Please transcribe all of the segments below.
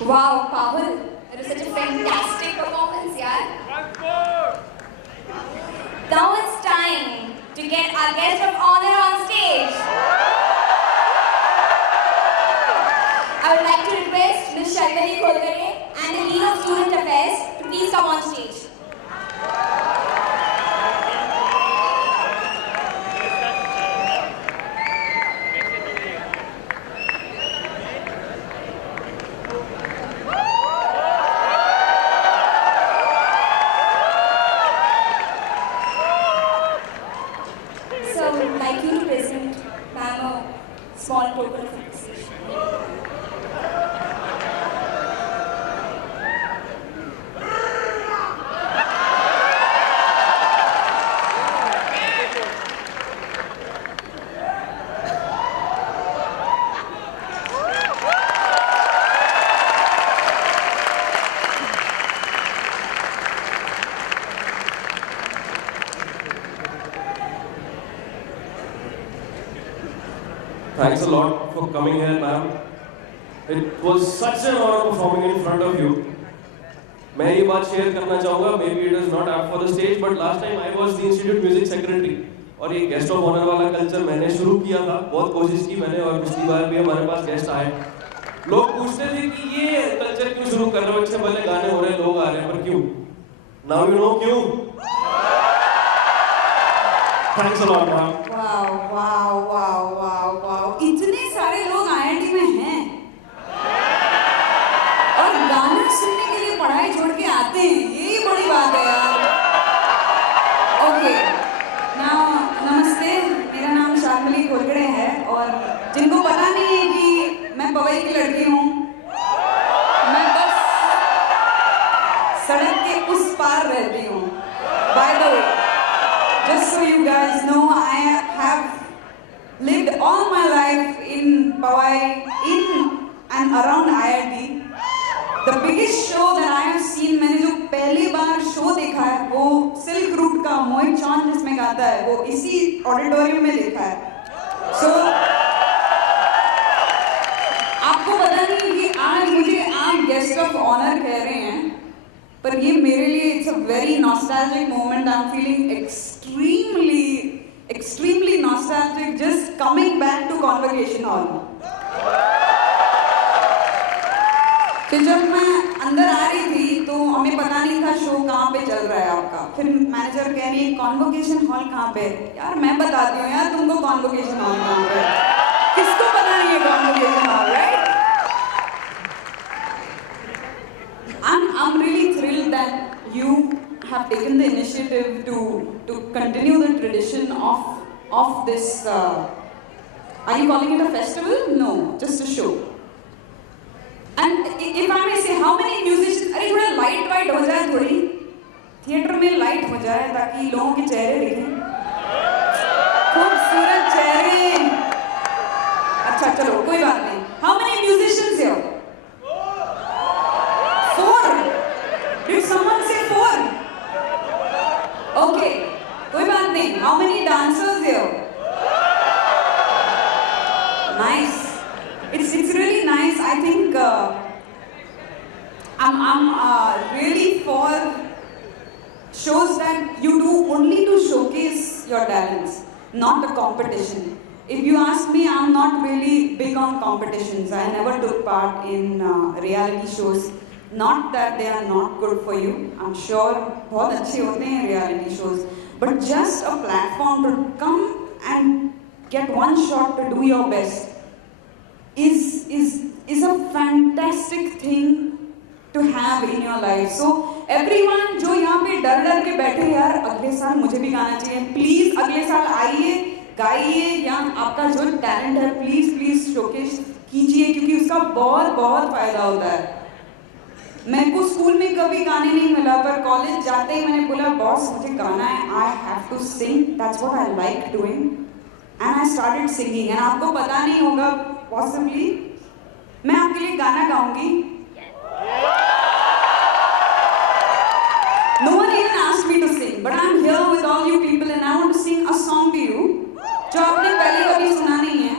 Wow, Pahul, it was such a fantastic performance, yeah. Once more! Now it's time to get our guest of honor on stage. I would like to request Ms. Sharmali Kholgade and the Dean of Student Affairs to please come on stage. So, I would like you to present ma'am a small token of appreciation. Thanks a lot for coming here, ma'am. It was such an honor performing in front of you. मैं ये बात share करना चाहूँगा, maybe it is not up for the stage, but last time I was the Institute Music Secretary और ये guest of honour वाला culture मैंने शुरू किया था, बहुत कोशिश की मैंने और पिछली बार भी हमारे पास गेस्ट आए. लोग पूछते थे कि ये कल्चर क्यों शुरू कर रहे हो, इससे भले गाने हो रहे हैं, लोग आ रहे हैं, पर क्यों? Now you know क्यों? Thanks a lot, ma'am. Wow wow wow wow wow, इतने सारे लोग आईआईटी में हैं और गाना सुनने के लिए पढ़ाई छोड़ के आते हैं, यही बड़ी बात है यार. ओके, नमस्ते, मेरा नाम शार्मली खोलगड़े है और जिनको पता नहीं है कि मैं पवई की लड़की हूँ, मैं बस सड़क के उस पार रहती हूँ. By the way, just so you guys know, I have lived all my life in Powai, in and around IIT. The biggest show that I have seen, मैंने जो पहली बार शो देखा है वो सिल्क रूट का मोहित चौहान जिसमें गाता है, वो इसी ऑडिटोरियम में देखा है. So आपको पता नहीं कि आज मुझे आप गेस्ट ऑफ ऑनर कह रहे हैं, पर ये मेरे लिए it's a very nostalgic moment. I am feeling extremely nostalgic just coming back to Convocation Hall. फिर जब मैं अंदर आ रही थी तो हमें पता नहीं था शो कहाँ पे चल रहा है आपका. फिर मैनेजर कह रही है कॉन्वोकेशन हॉल कहाँ पे. यार मैं बताती हूँ यार तुमको कॉन्वोकेशन हॉल कहाँ पे, किसको पता नहीं है convocation hall, right? I'm really thrilled that you have taken the initiative to continue the tradition of this. Are you calling it a festival? No, just a show. And if I may say, how many musicians? अरे थोड़ा light हो जाए, थोड़ी theatre में light हो जाए ताकि लोगों के चेहरे दिखें, खूबसूरत चेहरे. अच्छा चलो कोई बात नहीं. How many musicians here? Did someone say 4? Okay, कोई बात नहीं. How many dancers here? Nice. It's really nice. I think I'm really for shows that you do only to showcase your talents, not a competition. If you ask me, I'm not really big on competitions. I never took part in reality shows. Not that they are not good for you. I'm sure बहुत अच्छे होते हैं reality shows. But just a platform to come and get one shot to do your best is a fantastic thing to have in your life. So everyone जो यहाँ पे डर के बैठे यार अगले साल मुझे भी गाना चाहिए, प्लीज अगले साल आइए, गाइए, या आपका जो टैलेंट है प्लीज शोकेस कीजिए, क्योंकि उसका बहुत फायदा होता है. मेरे को स्कूल में कभी गाने नहीं मिला, पर कॉलेज जाते ही मैंने बोला बॉस मुझे गाना है, I have to sing, that's what I like doing, and I started singing. And आपको पता नहीं होगा पॉसिबली मैं आपके लिए गाना गाऊंगी. No one even asked me to sing, but I'm here with all you people and I want to sing a song to you जो आपने पहले कभी सुना नहीं है.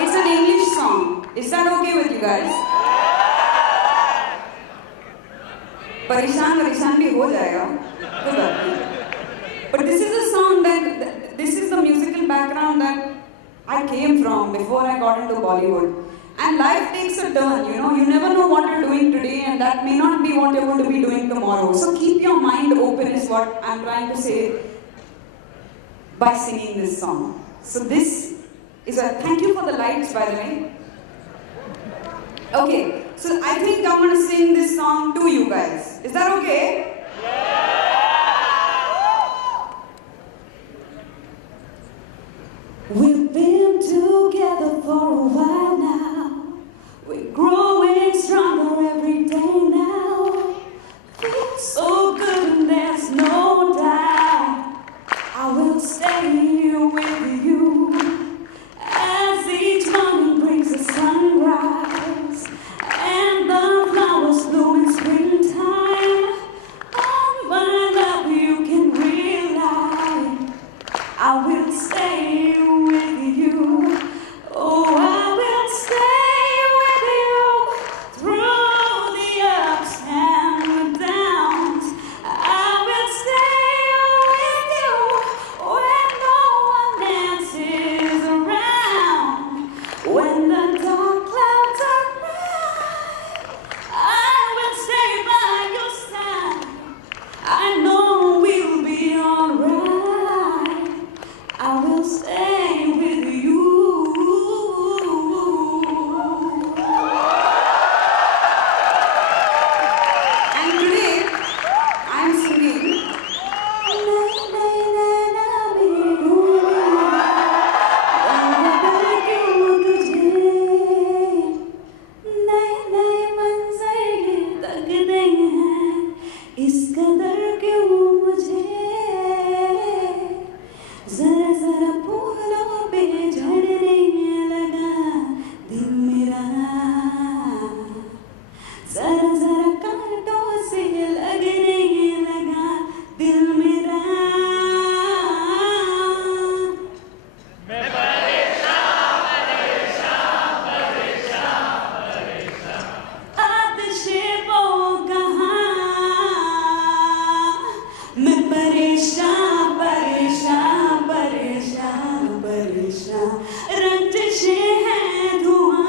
It's an English song. Is that okay with you guys? परेशान भी हो जाएगा, कोई बात नहीं. But this is a song this is the musical background that I came from before I got into Bollywood. And life takes a turn, you know. You never know what you're doing today, and that may not be what you're going to be doing tomorrow. So keep your mind open is what I'm trying to say by singing this song. So this is a thank you for the lights, by the way. Okay, so I think I'm going to sing this song to you guys. Is that okay? We've been together for a while now. We're growing stronger every day now. Feels so good and there's no doubt I will stay with you as each morning brings the sunrise and the flowers bloom in springtime. Oh my love, you can rely I will stay with you. Oh, I will stay with you through the ups and the downs. I will stay with you when no one else is around. When the dark clouds arrive, I will stay by your side. I know we'll be alright. I will stay with you. And today, I'm singing. इस कदर क्यों मुझे जरा जरा फूलों पे झड़ने लगा दिल मेरा जरा जरा कांटों से लगने लगा दिल मेरा मैं परेशान परेशान परेशान परेशान आतिशे वो कहाँ मैं परेशान परेशान परेशान परेशान रंजिशें हैं धुआं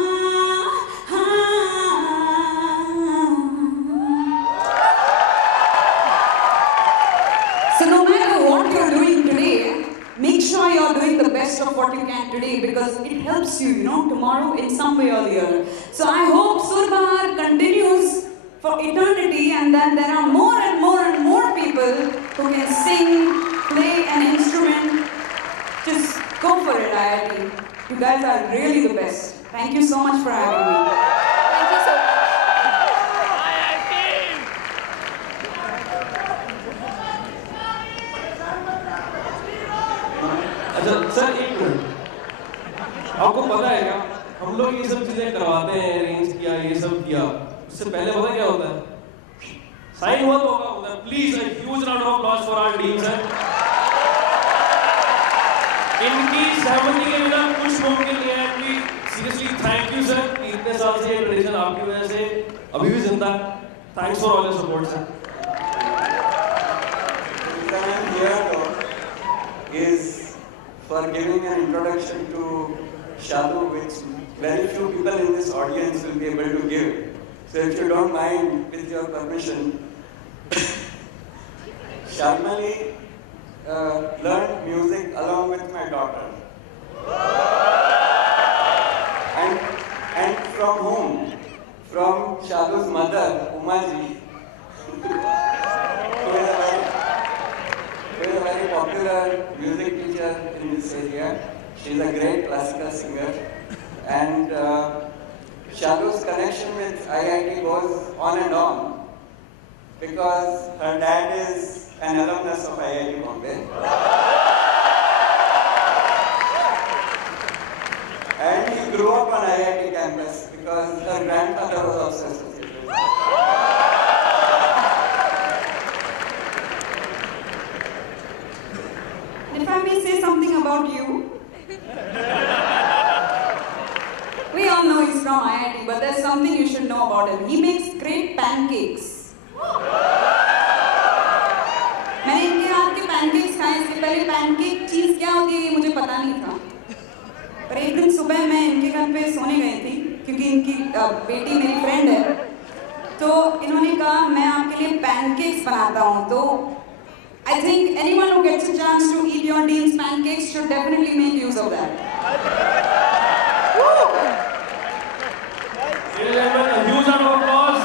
So no matter what you're doing today, make sure you're doing the best of what you can today because it helps you, you know, tomorrow in some way or the other. So I hope Surbahar continues for eternity and then there are more and more and more people who can sing, play an instrument. Just go for it, IIT. You guys are really the best. Thank you so much for having me. Thank you so much. अच्छा sir एक minute, आपको पता है क्या हम लोग ये सब चीजें करवाते हैं, अरेंज किया, ये सब किया, उससे पहले पता क्या होता है? साइन हुआ तो होता है. Please a huge round of applause for our team sir. इनकी सहमति के बिना कुछ मुमकिन नहीं है. We seriously thank you sir. इतने साल से ये ट्रेडिशन आपकी वजह से अभी भी जिंदा है. Thanks for all your support sir. The reason I'm here is for giving an introduction to Shalu, which very few people in this audience will be able to give. So if you don't mind, with your permission, Shalmali learned music along with my daughter. And from whom? From Shalu's mother, Umaji, who is a very popular music teacher in this area. She is a great classical singer. And Shalu's connection with IIT goes on and on because her dad is an alumnus of IIT Bombay. And he grew up on IIT campus because her grandfather was also associated with it. If I may say something about you, we all know he's from IIT, but there's something you should know about him. He makes great pancakes. पे सोने गई थी क्योंकि इनकी बेटी मेरी friend है, तो इन्होंने कहा मैं आपके लिए पैनकेक्स बनाता हूँ। तो I think anyone who gets a chance to eat your team's pancakes should definitely make use of that. Ladies and gentlemen, a huge round of applause.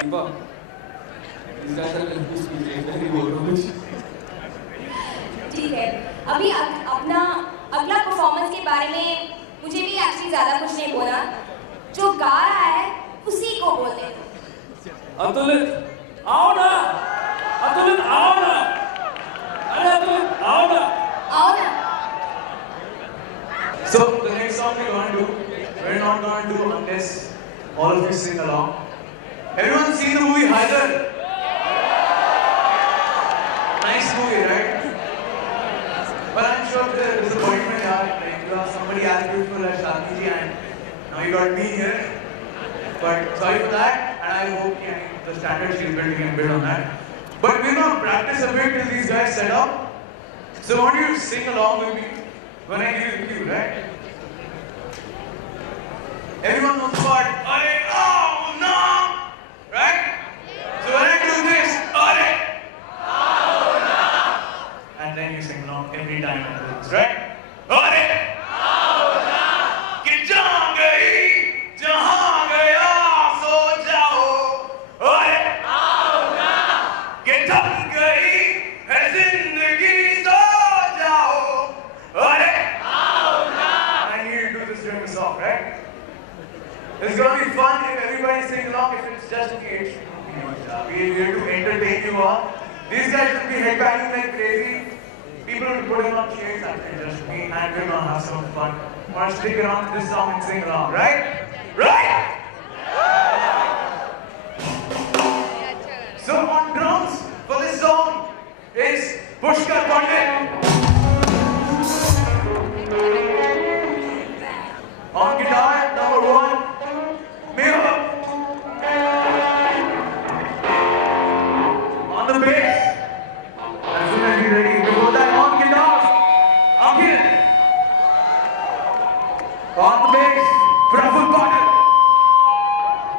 Deepa, these guys are going to speak. नहीं बोल रहा कुछ। ठीक है, अभी अपना अगला performance के बारे में मुझे भी एक्चुअली ज़्यादा कुछ नहीं बोला। जो गा रहा है उसी को बोलते हैं। अतुलित, आओ ना। अतुलित, आओ ना। अरे अतुलित, आओ ना। आओ ना। So the next song we're going to do, we're not going to do unless all of you sing along. Everyone seen the movie Haider? Nice movie, right? But I'm sure there's a disappointment, like you have somebody as beautiful as Shakti ji and now you got me here. But sorry for that, and I hope the standard she's building can build on that. But we're going to practice a bit till these guys set up. So I want you to sing along with me when I give you the cue, right? Everyone knows the part. Are, oh, no! Right? So when I do this, are, oh, no! And then you sing along every time I do this, right? Are, oh, no! Ki jaan gayi, jahan gaya, so jao. Are, oh, no! Ki thak gayi, hai zindagi, so jao. Are, oh, no! I need you to do this during the song, right? It's going to be fun if everybody sings along. If it's just kids, we're here to entertain you all. These guys will be headbanging like crazy. People will be putting on chairs after just me, and we're going to have some fun. Want to stick around to this song and sing along, right? Right? So on drums for this song is Pushkar Pandit. On guitar, number 1. Mira. On the bass, as soon as you're ready. Before that, on guitars, Akhil. On the bass, Praful Patil.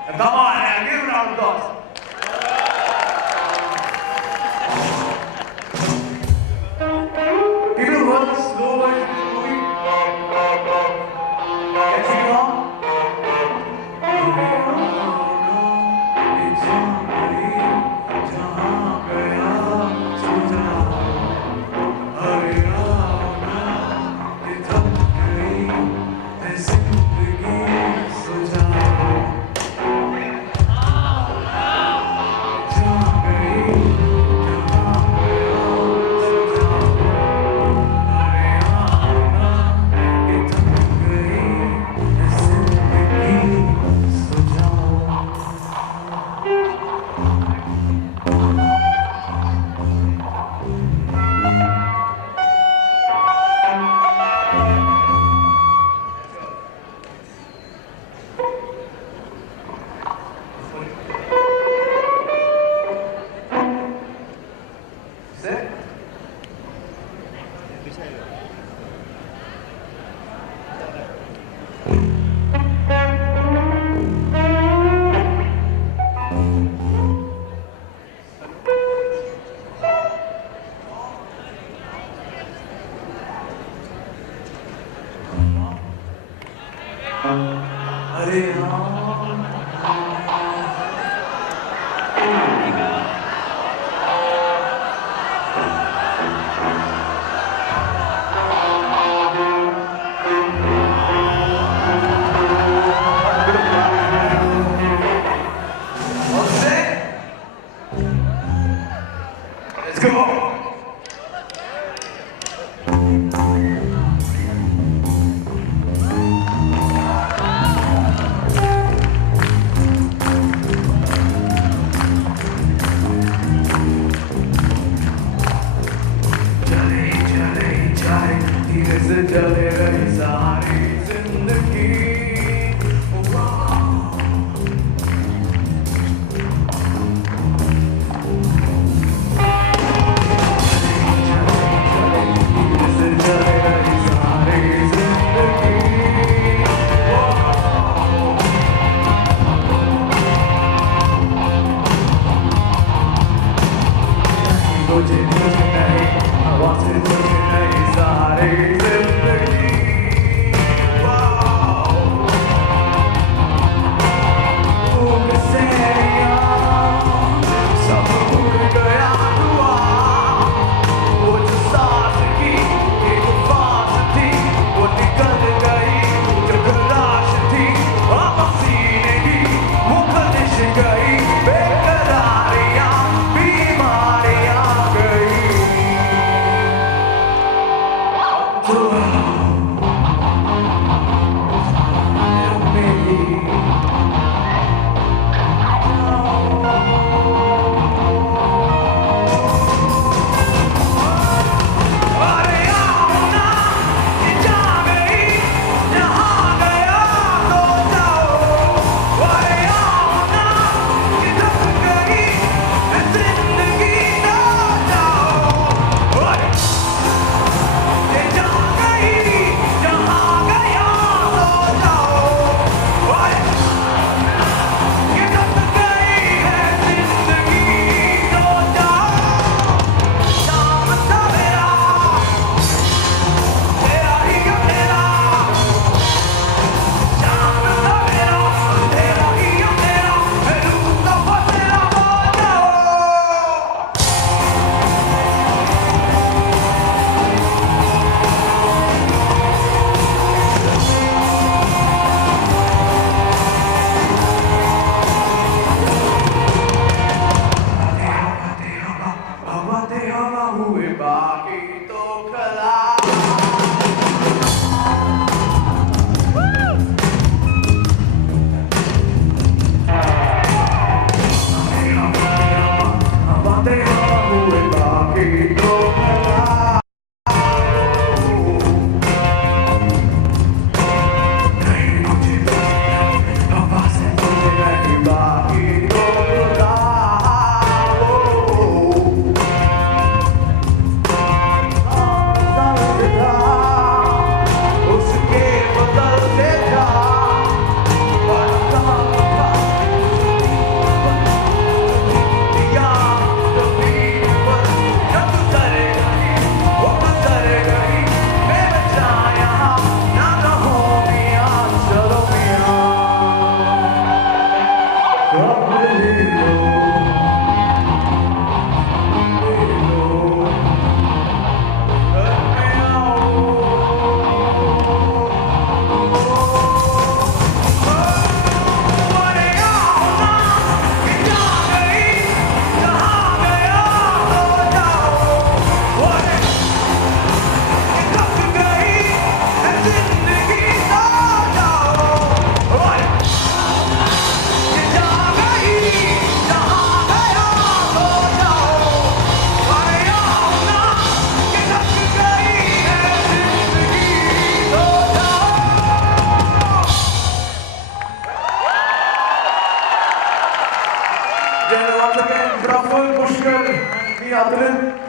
And come on, man, give him a round of applause. People who heard the slow version of the movie, can you sing along? Hare Let's go. चले रही सारी जिंदगी चले रही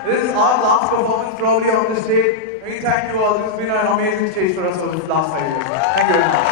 This is our last performance probably on the stage. We thank you all. This has been an amazing stage for us for the last 5 years. Thank you very much.